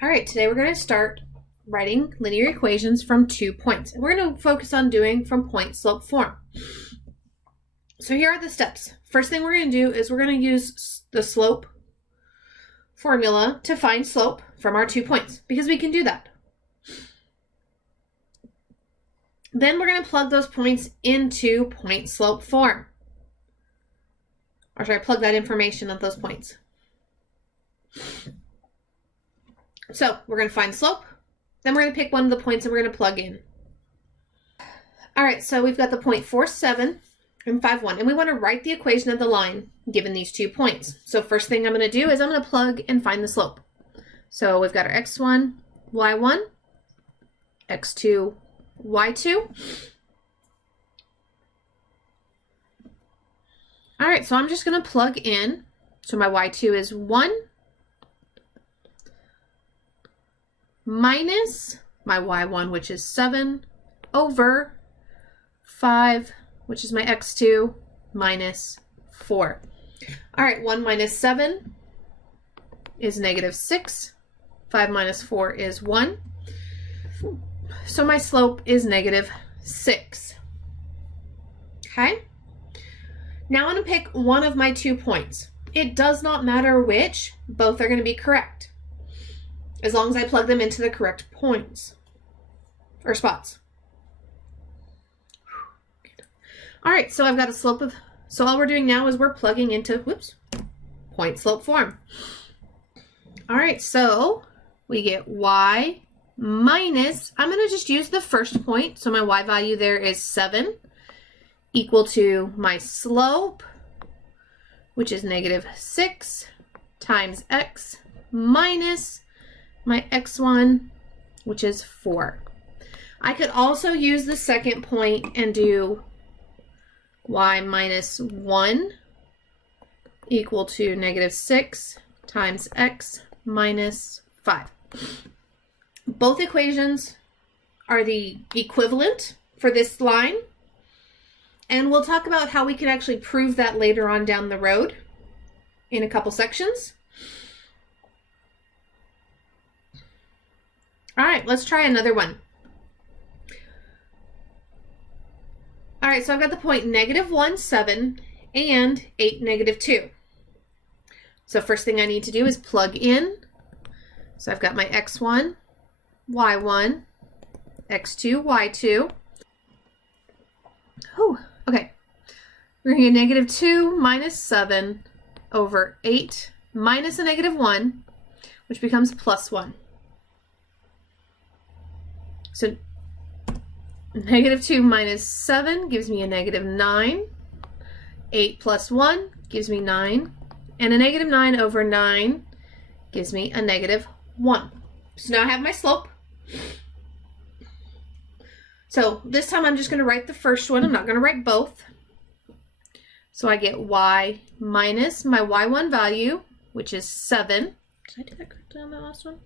All right, today we're going to start writing linear equations from 2 points. And we're going to focus on doing from point slope form. So here are the steps. First thing we're going to do is we're going to use the slope formula to find slope from our 2 points, because we can do that. Then we're going to plug those points into point slope form. Or should I plug that information of those points? So we're going to find slope, then we're going to pick one of the points and we're going to plug in. All right, so we've got the point 4, 7, and 5, 1, and we want to write the equation of the line given these 2 points. So first thing I'm going to do is I'm going to plug and find the slope. So we've got our x1, y1, x2, y2. All right, so I'm just going to plug in. So my y2 is 1 minus my y1, which is 7, over 5, which is my x2, minus 4. All right, 1 minus 7 is -6. 5 minus 4 is 1. So my slope is -6. Okay? Now I'm going to pick one of my 2 points. It does not matter which, both are going to be correct, as long as I plug them into the correct points or spots. All right, so I've got a slope of, so all we're doing now is we're plugging into, point slope form. All right, so we get y minus, I'm going to just use the first point. So my y value there is 7, equal to my slope, which is -6, times x minus my x1, which is 4. I could also use the second point and do y minus 1 equal to -6 times x minus 5. Both equations are the equivalent for this line, and we'll talk about how we can actually prove that later on down the road in a couple sections. All right, let's try another one. All right, so I've got the point -1, 7, and 8, -2. So first thing I need to do is plug in. So I've got my x1, y1, x2, y2. Oh, okay. We're going to get -2 minus 7 over 8 minus a -1, which becomes +1. So -2 minus 7 gives me a -9. 8 plus 1 gives me 9. And a -9 over 9 gives me a -1. So now I have my slope. So this time I'm just going to write the first one. I'm not going to write both. So I get y minus my y1 value, which is 7. Did I do that correctly on that last one?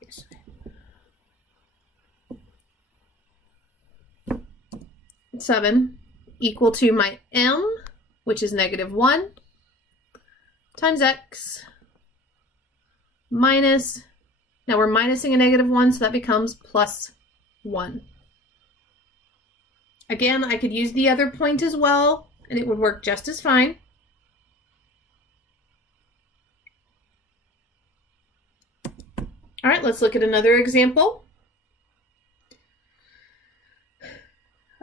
Yes. 7 equal to my m, which is -1, times x minus, now we're minusing a -1, so that becomes +1. Again, I could use the other point as well, and it would work just as fine. All right, let's look at another example.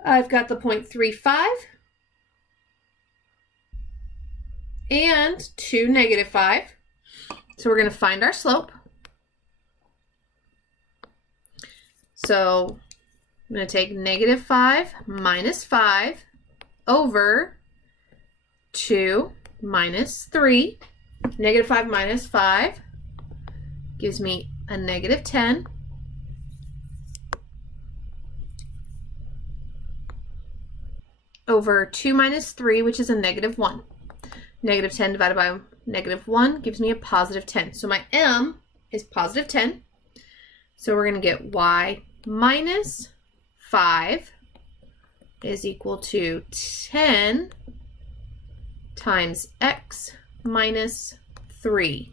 I've got the point 3, 5, and 2, -5. So we're going to find our slope. So I'm going to take -5 minus 5 over 2 minus 3. -5 minus 5 gives me a -10. Over 2 minus 3, which is a -1. -10 divided by -1 gives me a +10. So my m is +10. So we're going to get y minus 5 is equal to 10 times x minus 3.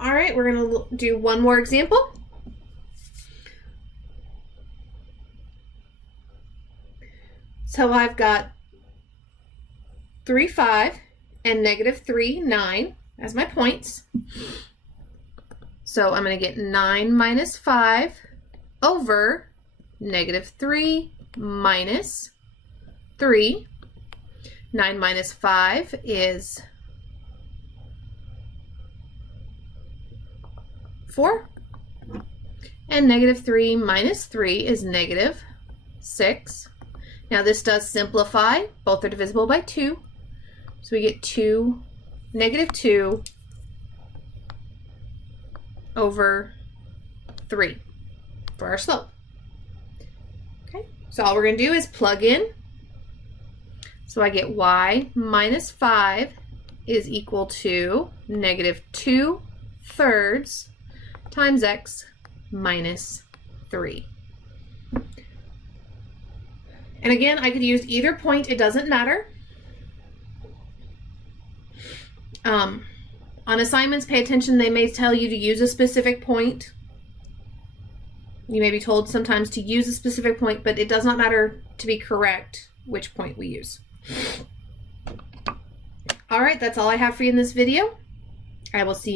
All right, we're going to do one more example. So I've got 3, 5, and -3, 9 as my points. So I'm going to get 9 minus 5 over -3 minus 3. 9 minus 5 is 4. And -3 minus 3 is -6. Now this does simplify. Both are divisible by 2. So we get -2 over 3 for our slope. Okay, so all we're going to do is plug in. So I get y minus 5 is equal to -2/3 times x minus 3. And again, I could use either point, it doesn't matter. On assignments, pay attention, they may tell you to use a specific point. You may be told sometimes to use a specific point, but it does not matter to be correct which point we use. All right, that's all I have for you in this video. I will see you.